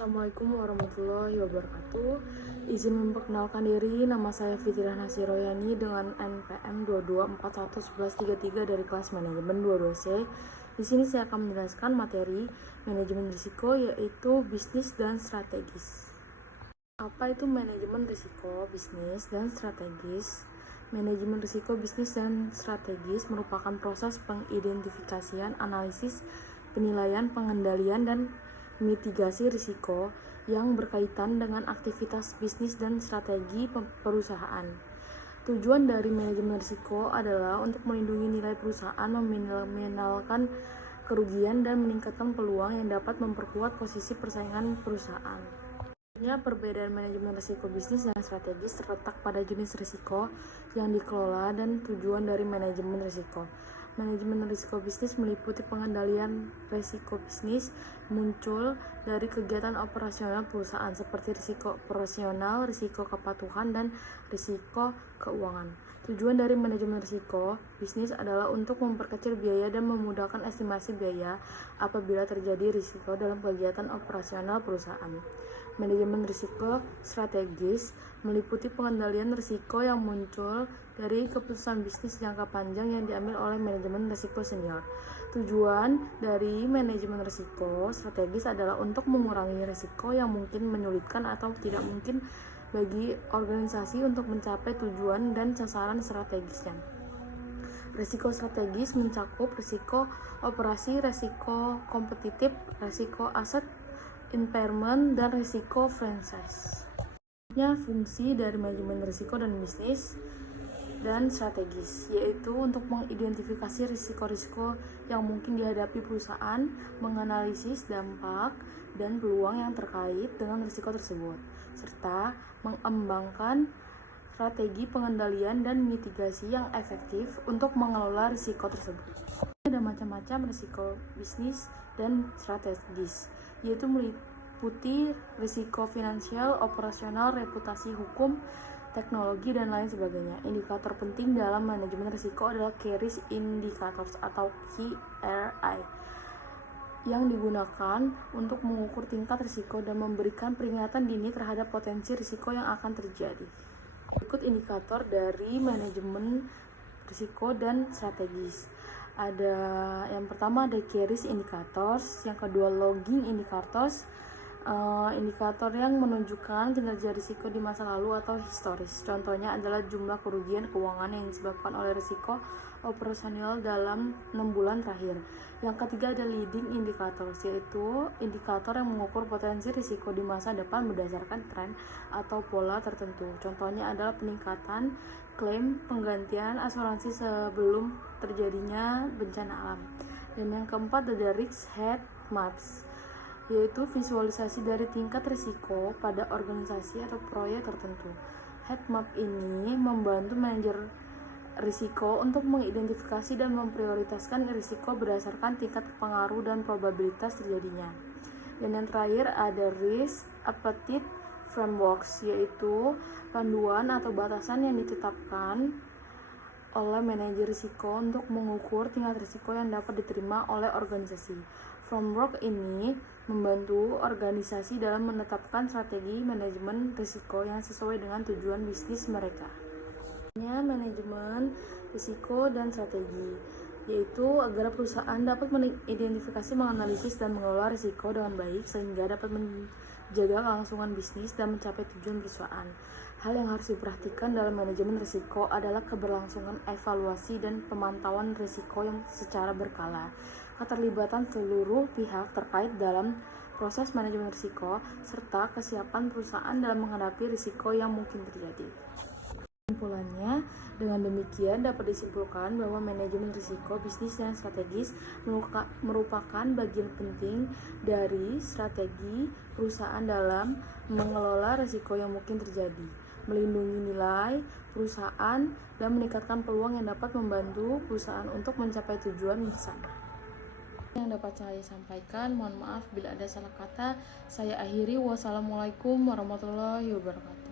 Assalamualaikum warahmatullahi wabarakatuh. Izin memperkenalkan diri, nama saya Fitriah Nasiroyani dengan NPM 22411133 dari kelas manajemen 22C. Di sini saya akan menjelaskan materi manajemen risiko, yaitu bisnis dan strategis. Apa itu manajemen risiko, bisnis, dan strategis? Manajemen risiko, bisnis, dan strategis merupakan proses pengidentifikasian, analisis, penilaian, pengendalian, dan mitigasi risiko yang berkaitan dengan aktivitas bisnis dan strategi perusahaan. Tujuan dari manajemen risiko adalah untuk melindungi nilai perusahaan, meminimalkan kerugian, dan meningkatkan peluang yang dapat memperkuat posisi persaingan perusahaan. Perbedaan manajemen risiko bisnis dan strategis terletak pada jenis risiko yang dikelola dan tujuan dari manajemen risiko. Manajemen risiko bisnis meliputi pengendalian risiko bisnis muncul dari kegiatan operasional perusahaan seperti risiko operasional, risiko kepatuhan, dan risiko keuangan. Tujuan dari manajemen risiko bisnis adalah untuk memperkecil biaya dan memudahkan estimasi biaya apabila terjadi risiko dalam kegiatan operasional perusahaan. Manajemen risiko strategis meliputi pengendalian risiko yang muncul dari keputusan bisnis jangka panjang yang diambil oleh manajemen risiko senior. Tujuan dari manajemen risiko strategis adalah untuk mengurangi risiko yang mungkin menyulitkan atau tidak mungkin bagi organisasi untuk mencapai tujuan dan sasaran strategisnya. Risiko strategis mencakup risiko operasi, risiko kompetitif, risiko aset, impairment, dan risiko franchise. Fungsi dari manajemen risiko dan bisnis dan strategis, yaitu untuk mengidentifikasi risiko-risiko yang mungkin dihadapi perusahaan, menganalisis dampak dan peluang yang terkait dengan risiko tersebut, serta mengembangkan strategi pengendalian dan mitigasi yang efektif untuk mengelola risiko tersebut. Ada macam-macam risiko bisnis dan strategis, yaitu meliputi risiko finansial, operasional, reputasi, hukum, teknologi, dan lain sebagainya. Indikator penting dalam manajemen risiko adalah Key Risk Indicators atau KRI yang digunakan untuk mengukur tingkat risiko dan memberikan peringatan dini terhadap potensi risiko yang akan terjadi. Berikut indikator dari manajemen risiko dan strategis. Ada yang pertama ada Key Risk Indicators, yang kedua Logging Indicators, indikator yang menunjukkan kinerja risiko di masa lalu atau historis. Contohnya adalah jumlah kerugian keuangan yang disebabkan oleh risiko operasional dalam 6 bulan terakhir. Yang ketiga ada Leading Indicators, yaitu indikator yang mengukur potensi risiko di masa depan berdasarkan tren atau pola tertentu. Contohnya adalah peningkatan klaim penggantian asuransi sebelum terjadinya bencana alam. Dan yang keempat ada Risk Heat Maps, yaitu visualisasi dari tingkat risiko pada organisasi atau proyek tertentu. Heat map ini membantu manajer risiko untuk mengidentifikasi dan memprioritaskan risiko berdasarkan tingkat pengaruh dan probabilitas terjadinya. Dan yang terakhir ada Risk Appetite Frameworks, yaitu panduan atau batasan yang ditetapkan oleh manajer risiko untuk mengukur tingkat risiko yang dapat diterima oleh organisasi. Framework ini membantu organisasi dalam menetapkan strategi manajemen risiko yang sesuai dengan tujuan bisnis mereka. Manajemen risiko dan strategi, yaitu agar perusahaan dapat mengidentifikasi, menganalisis, dan mengelola risiko dengan baik sehingga dapat menjaga kelangsungan bisnis dan mencapai tujuan perusahaan. Hal yang harus diperhatikan dalam manajemen risiko adalah keberlangsungan evaluasi dan pemantauan risiko yang secara berkala, keterlibatan seluruh pihak terkait dalam proses manajemen risiko, serta kesiapan perusahaan dalam menghadapi risiko yang mungkin terjadi. Kesimpulannya, dengan demikian dapat disimpulkan bahwa manajemen risiko bisnis dan strategis merupakan bagian penting dari strategi perusahaan dalam mengelola risiko yang mungkin terjadi, melindungi nilai perusahaan, dan meningkatkan peluang yang dapat membantu perusahaan untuk mencapai tujuan bersama. Yang dapat saya sampaikan, mohon maaf bila ada salah kata. Saya akhiri. Wassalamualaikum warahmatullahi wabarakatuh.